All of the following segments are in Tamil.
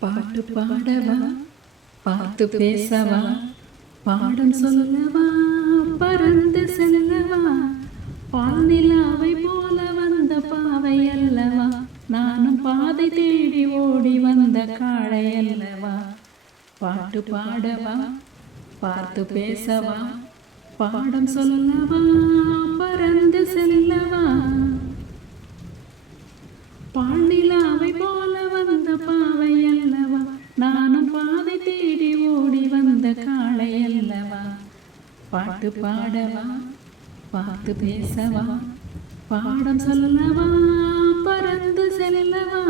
பாட்டு பாடவா, பார்த்து பேசவா, பாடம் சொல்லவா, பறந்து செல்லவா, பால் நிலாவை போல வந்த பாவை அல்லவா, நானும் பாதை தேடி ஓடி வந்த காளை அல்லவா. பாட்டு பாடவா, பார்த்து பேசவா, பாடம் சொல்லவா, பறந்து செல்லவா, பால் நிலாவை போல வந்த பாவை அல்லவா, நானும் பாதை தேடி ஓடி வந்த காளை அல்லவா. பாட்டு பாடவா, பார்த்து பேசவா, பாடம் சொல்லவா, பறந்து செல்லவா,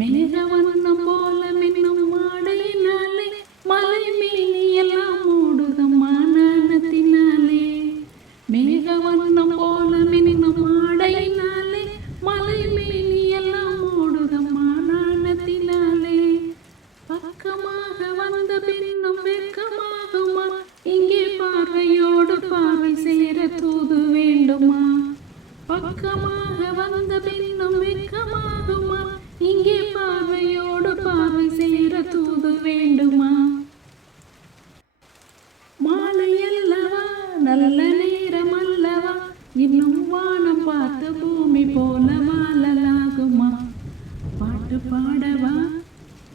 மேக வண்ணம் போல மின்னும் மாடையினாலே மலை மீனி எல்லாம் மூடுதம்மா நாணத்தினாலே. மேக வண்ணம் போல மின்னும் மாடையினாலே மலை மீனி எல்லாம் மூடுதம்மா நாணத்தினாலே. பக்கமாக வந்த பின்னும் வெட்கமாகுமா, இங்கே பார்வையோடு பார்வை சேர தூது வேண்டுமா. பக்கமாக வந்த பின்னும் வெட்கமாகுமா, இங்கே பார்வையோடு பார்வை சேர தூது வேண்டுமா. மாலை அல்லவா, நல்ல நேரம் அல்லவா, இன்னும் வானம் பார்த்து பூமி போல வாழலாகுமா. பாட்டு பாடவா,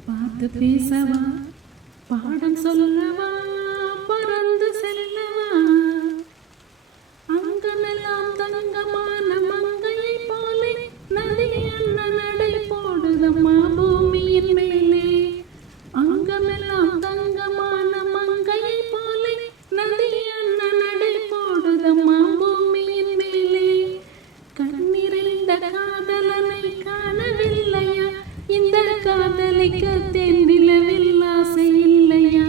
பார்த்து பேசவா, பாடம் சொல்லவா, பறந்து செல்லவா, அங்கமெல்லாம் தங்கமான மங்கையை போலே நதி அண்ண நடை போடுதம்மா பூமியின் மேலே. அங்கமெல்லாம் தங்கமான மங்கையை போலே நதி அண்ண நடை போடுதம்மா பூமியின் மேலே. கண்ணிறைந்த காதலனை காணவில்லையா, இந்த காதலிக்க தென்னிலவில் ஆசை இல்லையா.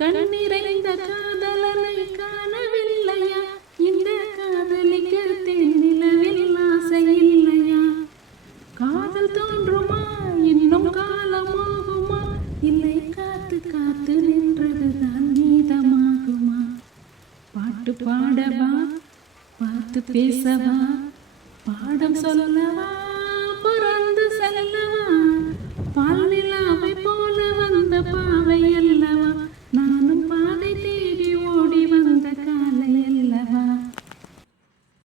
கண்ணிறைந்த காதலனை காணவில்லையா, இந்த காதலிக்க தென்னிலவில் ஆசை இல்லையா. காதல் தோன்றுமா, இன்னும் காலமாகுமா, இல்லை காத்து காத்து நின்றதுதான் நீதமாகுமா. பாட்டு பாடவா, பார்த்து பேசவா, பாடம் சொல்லவா,